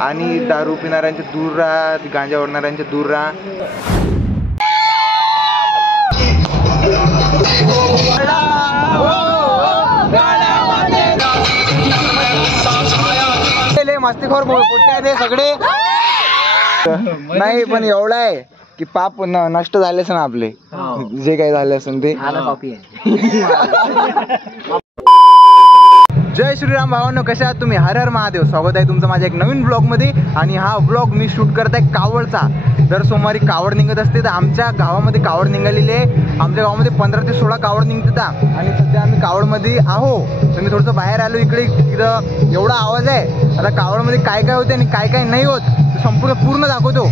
आणि दारू पिणाऱ्यांचे दूर राहा, गांजा ओढणाऱ्यांचे दूर राहा. मस्तीखोर पोट्टे आहेत हे सगळे. नाही पण एवढं आहे की पाप नष्ट झालेच ना आपले, जे काही झाले असेल ते. जय श्रीराम भावांनो, कसे आहात तुम्ही? हर हर महादेव. स्वागत आहे तुमचं माझ्या एक नवीन ब्लॉगमध्ये. आणि हा ब्लॉग मी शूट करत आहे कावडचा. दर सोमवारी कावड निघत असते. तर आमच्या गावामध्ये कावड निघालेली आहे. आमच्या गावामध्ये 15 ते 16 कावड निघतात. आणि सध्या आम्ही कावडमध्ये आहो. तर मी थोडंसं बाहेर आलो इकडे. इकडं एवढा आवाज आहे. आता कावडमध्ये काय काय होते आणि काय काय नाही होत ते पूर्ण दाखवतो.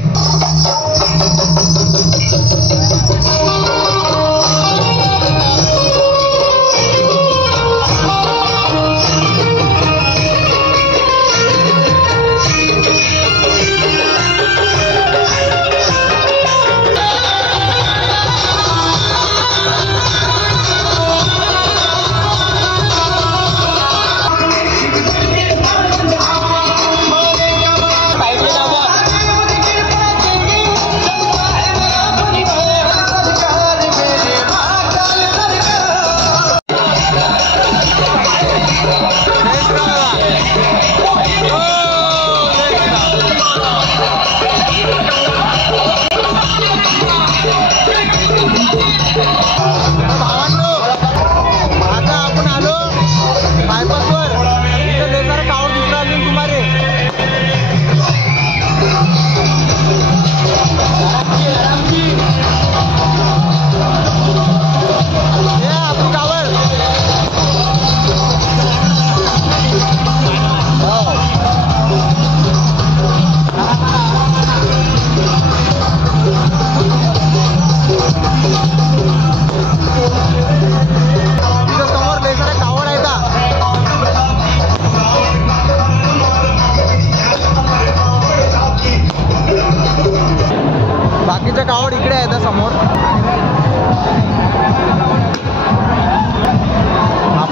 बाकीच्या कावड इकडे आहेत समोर.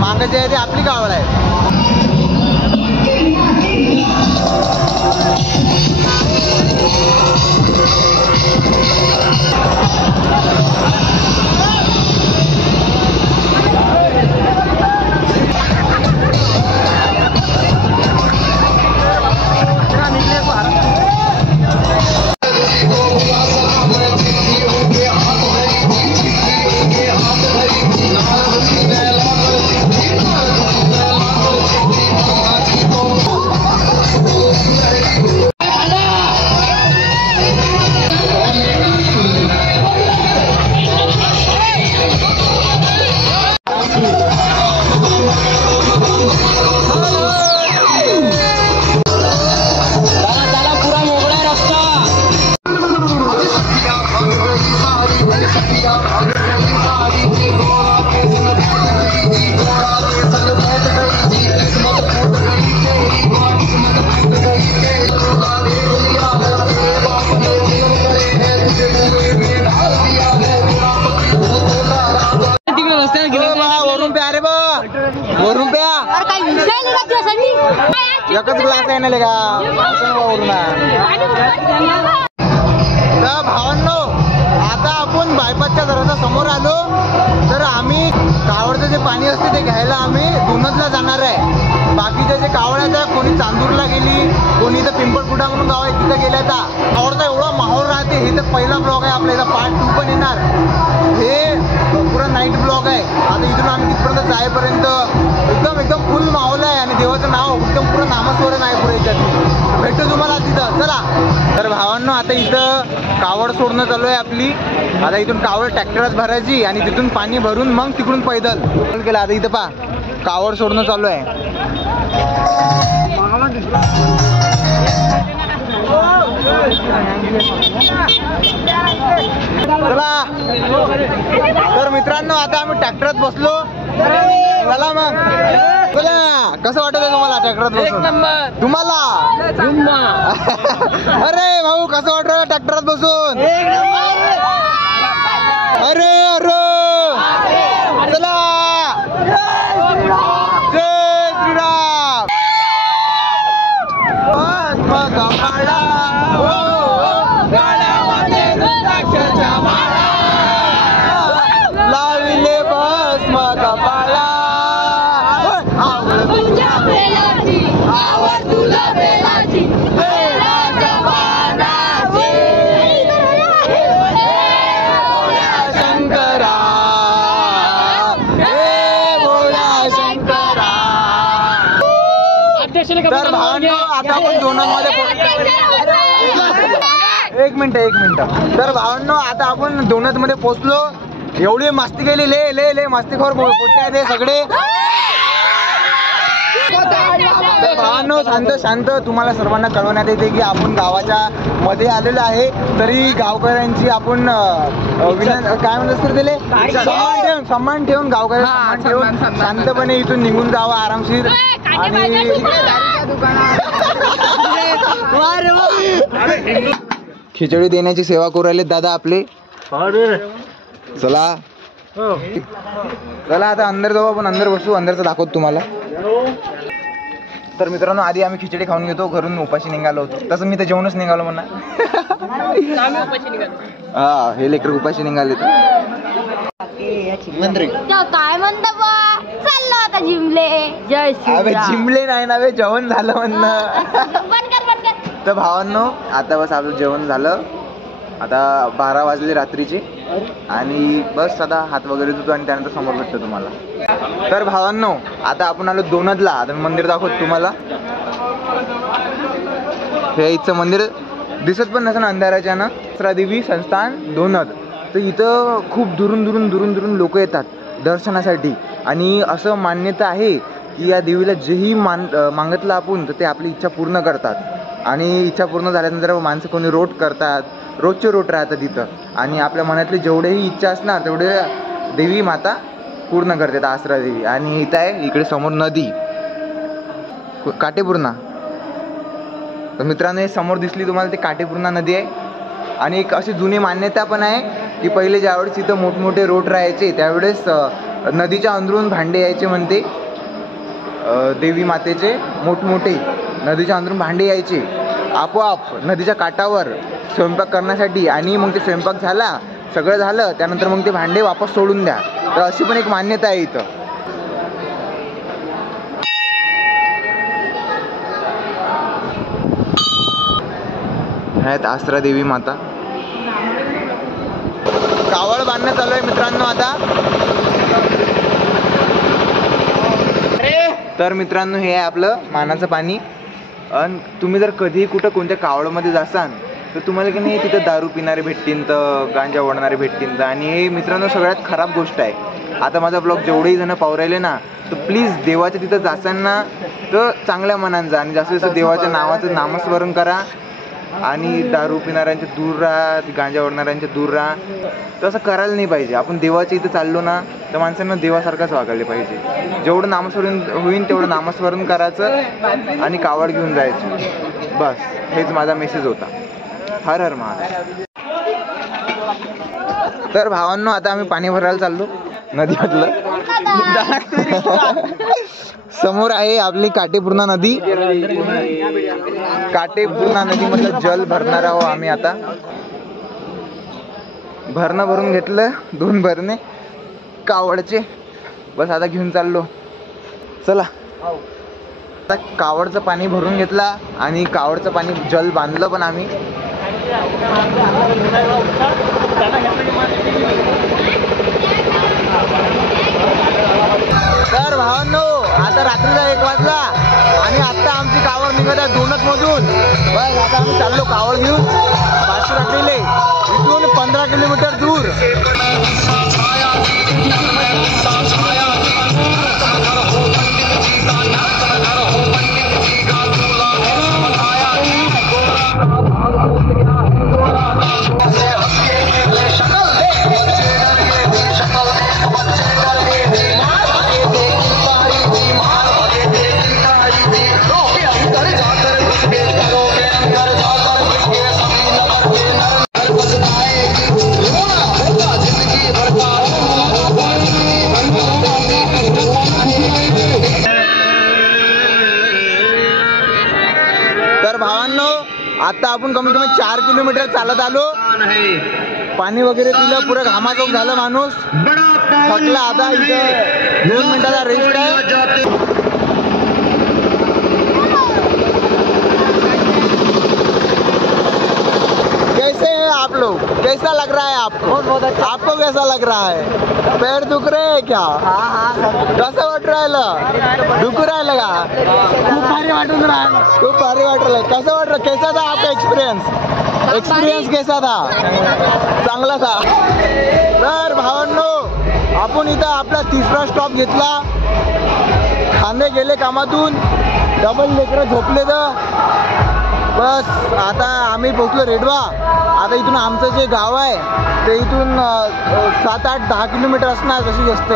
मागं जे आहे ते आपली कावड आहे. एकच ग्लास आहे ना लेगा भावांनो. आता आपण बायपासच्या घराच्या समोर आलो. तर आम्ही कावडचं जे पाणी असते ते घ्यायला आम्ही दुनदला जाणार आहे. बाकीचे जे कावड आहेत कोणी चांदूरला गेली, कोणी इथं पिंपळकुटा म्हणून गाव आहे तिथं गेल्या. कावडचा एवढा माहोल राहते. हे तर पहिला ब्लॉग आहे आपला. पार्ट 2 पण येणार. हे पुरा नाईट ब्लॉग आहे. आता इथून आम्ही तिथपर्यंत जाईपर्यंत एकदम फुल माहोल आहे. आणि देवाचं नाव एकदम पुरं नामस्मरण आहे पुढे याच्यात. भेटतो तुम्हाला तिथं. चला तर भावांनो, आता इथं कावड सोडणं चालू आहे आपली. आता इथून कावड ट्रॅक्टरात भरायची आणि तिथून पाणी भरून मग तिकडून पैदल केलं. आता इथं पहा कावड सोडणं चालू आहे. चला तर मित्रांनो, आता आम्ही ट्रॅक्टरात बसलो. चला मग. चला, कसं वाटत आहे तुम्हाला ट्रॅक्टरात बसून? तुम्हाला अरे भाऊ कसं वाटत ट्रॅक्टरात बसून? अरे अरे चला. जय श्रीराम. बस मग आता आपण दोनांमध्ये एक मिनिट तर भावांनो आता आपण दोनच मध्ये पोहोचलो. एवढी मस्ती केली, ले मस्तीखोर पोट्टे आहेत हे सगळे. तर भावांनो शांत तुम्हाला सर्वांना कळवण्यात येते की आपण गावाच्या मध्ये आलेलो आहे. तरी गावकऱ्यांची आपण काय म्हणतात सर दिले सम्मान ठेवून गावकऱ्या सम्मान ठेवून शांतपणे इथून निघून जावं आरामशीर. आणि खिचडी देण्याची सेवा करू राहिले दादा आपले. चला आता अंदर जाऊ आपण, अंदर बसू, अंदरचं दाखवतो तुम्हाला. तर मित्रांनो आधी आम्ही खिचडी खाऊन घेतो, घरून उपाशी निघालो होतो. तसं मी तर जेवणच निघालो म्हणा. हा हे लेकर उपाशी निघाले. काय म्हणता बा चाललो आता जिमले. अबे जिमले नाही ना, जेवण झालं म्हणणं. तर भावांनो आता बस आपलं जेवण झालं. आता 12 वाजले रात्रीचे आणि बस आता हात वगैरे धुतो आणि त्यानंतर समोर भेटतो तुम्हाला. तर भावांनो आता आपण आलो दोनदला. आता मंदिर दाखवतो तुम्हाला. हे इथचं मंदिर दिसत पण नसेल अंधाराच्या ना, देवी संस्थान दोनद. तर इथं खूप दुरून लोक येतात दर्शनासाठी. आणि असं मान्यता आहे की या देवीला जेही मागितलं आपण तर ते आपली इच्छा पूर्ण करतात. आणि इच्छा पूर्ण झाल्यानंतर माणसं कोणी रोट करतात, रोजचे रोट राहतात तिथं. आणि आपल्या मनातली जेवढेही इच्छा असणार तेवढे देवी माता पूर्ण करतात आसरा देवी. आणि इथं आहे इकडे समोर नदी काटेपूर्णा. तर मित्रांनो हे समोर दिसली तुम्हाला ते काटेपूर्णा नदी आहे. आणि एक अशी जुनी मान्यता पण आहे की पहिले ज्यावेळेस इथं मोठमोठे रोट राहायचे त्यावेळेस नदीच्या अंदरून भांडे यायचे म्हणते. देवी मातेचे मोठमोठे नदीच्या अंदरून भांडे यायचे आपोआप नदीच्या काठावर स्वयंपाक करण्यासाठी. आणि मग ते स्वयंपाक झाला, सगळं झालं, त्यानंतर मग ते भांडे वापस सोडून द्या. तर अशी पण एक मान्यता आहे इथं. आहेत आसरा देवी माता. कावड बांधणं चालू आहे मित्रांनो आता. तर मित्रांनो हे आहे आपलं मानाचं पाणी. आणि तुम्ही जर कधी कुठं कोणत्या कावडमध्ये जासाल तर तुम्हाला की नाही तिथं दारू पिणारे भेटतील, तर गांजा ओढणारे भेटतील. आणि हे मित्रांनो सगळ्यात खराब गोष्ट आहे. आता माझा ब्लॉग जेवढेही जण पाहू राहिले ना तर प्लीज देवाच्या तिथं जासांना तर चांगल्या मनानं जा आणि जास्तीत जास्त देवाच्या नावाचं नामस्मरण करा. आणि दारू पिणाऱ्यांच्या दूर राहा, गांजा ओढणाऱ्यांच्या दूर राहा. तर असं करायला नाही पाहिजे. आपण देवाच्या इथं चाललो ना तर माणसांना देवासारखंच वागायला पाहिजे. जेवढं नामस्मरण होईल तेवढं नामस्मरण करायचं आणि कावड घेऊन जायचं. बस हेच माझा मेसेज होता. हर हर महादेव. तर भावांनो आता आम्ही पाणी भरायला चाललो नदीमधलं. समोर आहे आपली काटेपूर्णा नदी. काटेपूर्णा नदीमधलं जल भरणार आहोत आम्ही आता. भरणं भरून घेतलं 2 भरणे कावडचे. बस आता घेऊन चाललो. चला आता कावडचं पाणी भरून घेतला आणि कावडचं पाणी जल बांधलं पण आम्ही. तर भावांनो आता रात्रीचा 1 वाजला आणि आता आमची कावड निघत आहे दोनच मधून. बस आता आम्ही चाललो कावड घेऊन पाचरात्रीले. इथून 15 किलोमीटर दूर. आता आपण कमीत कमी 4 किलोमीटर चालत आलो. पाणी वगैरे पिलं, पुरं घामाचोक झालं माणूस, थकला. आता इथं 2 मिनिटाचा रेस्ट आहे. कैसे हैं आप लोग? कैसा लग रहा है आपको? बहुत अच्छा. आपको कैसा लग रहा है? पैर दुख रहे हैं क्या? कसं वाटू राहिलं? दुखू राहिलं का? खूप भारी वाटून राहिलं. खूप भारी वाटलं. कसं वाटलं? कैसा था आपका एक्सपिरियन्स कैसा था? चांगला था. तर भावांनो, आपण इथं आपला तिसरा स्टॉप घेतला. खांदे गेले कामातून, डबल लेकरं झोपले तर बस. आता आम्ही पोचलो रेडवा. आता इथून आमचं जे गाव आहे ते इथून 7-8-10 किलोमीटर असणार जशी जास्त,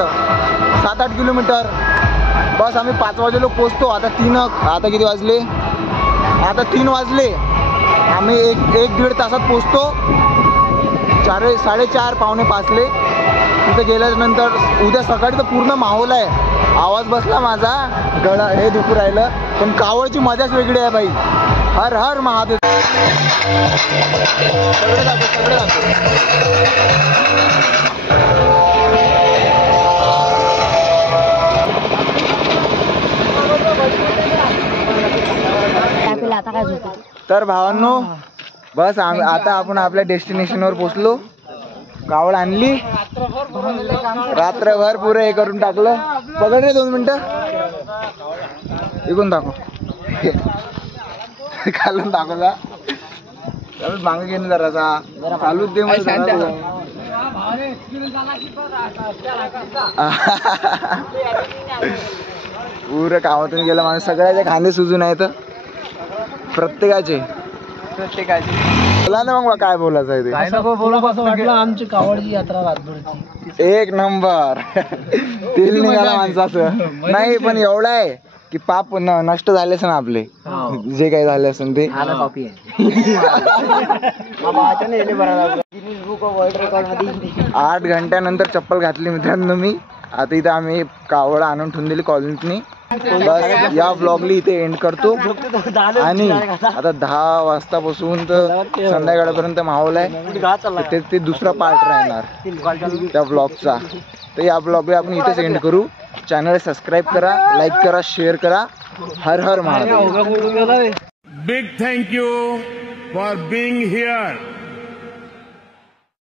7-8 किलोमीटर. बस आम्ही 5 वाजे लोक पोचतो. आता किती वाजले? आता 3 वाजले. आम्ही एक दीड तासात पोचतो. 4:30 पावणे 5ले तिथे गेल्यानंतर उद्या सकाळी तर पूर्ण माहोल आहे. आवाज बसला माझा, गळा हे दुखू राहिलं, पण कावडची मजाच वेगळी आहे बाई. हर हर महादेव. सगळे दाखव. तर भावांनो, बस आता आपण आपल्या डेस्टिनेशनवर पोचलो. कावड आणली, रात्रभर पुरं हे करून टाकलं. पकड रे 2 मिनिटं, इकून दाखव. खालून दाखवला. मागे घेऊन जरासा चालूच दे मला. पुरं कामातून गेला माणूस. सगळ्याचे खांदे सुजून आहेत प्रत्येकाचे. बोला ना मग, काय बोलायचं आहे ते? बोलावं वाटलं. आमची कावडची यात्रा रातभरची एक नंबर. तेल निघाला माणसाचं. नाही पण एवढं आहे की पाप नष्ट झाले असेल आपले, जे काही झाले असेल ते. 8 घंट्यानंतर चप्पल घातली मित्रांनो मी. आता इथं आम्ही कावड आणून ठेवून दिली कॉलनीतनी. बस या ब्लॉगली इथे एंड करतो. आणि आता 10 वाजतापासून तर संध्याकाळपर्यंत माहोल आहे. ते दुसरा पार्ट राहणार त्या ब्लॉगचा. तर या ब्लॉगला आपण इथेच एंड करू. चॅनल सबस्क्राईब करा, लाईक करा, शेअर करा. हर हर Mahadev. Big thank you for being here.